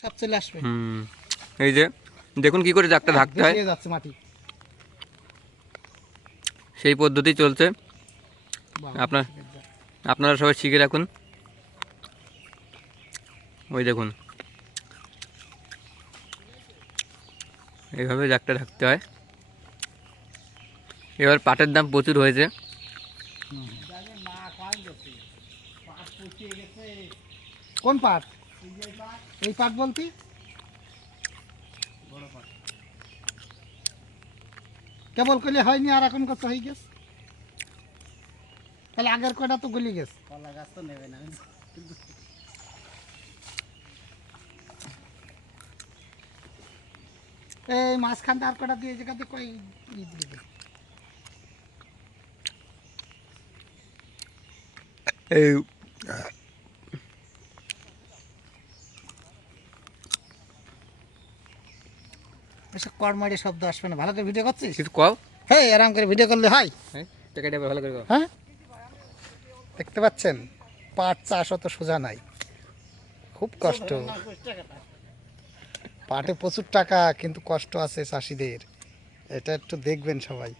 সব চলে আসবে। এই যে দেখুন কি করে জাগটা ঢাকতে হয়, ভেসে যাচ্ছে মাটি। সেই পদ্ধতি চলছে। বাবা, আপনারা সবাই শিখে রাখুন। ওই দেখুন এইভাবে জাগটা ঢাকতে হয়। এবার পাটের দাম প্রচুর হয়েছে। কোন পাট? এই পাট বলতে কেবল কইলে হয়নি, আর এখন কত হয়ে গেছে? তাহলে আগের কয়টা তো গলি গেছে। কলা গাছ তো নেবে না। এই মাঝখানটা আর কটা দিয়ে জায়গাতে কই দিবে। এই এসব কর্মারি শব্দ আসবে না। ভালো করে ভিডিও করছিস? কিছু কও। হ্যাঁ, আরাম করে ভিডিও করলে হয়। টাকাটা ভালো করে কও। হ্যাঁ, দেখতে পাচ্ছেন পাট চাষ অত সোজা নাই, খুব কষ্ট। পাটে প্রচুর টাকা, কিন্তু কষ্ট আছে চাষিদের, এটা একটু দেখবেন সবাই।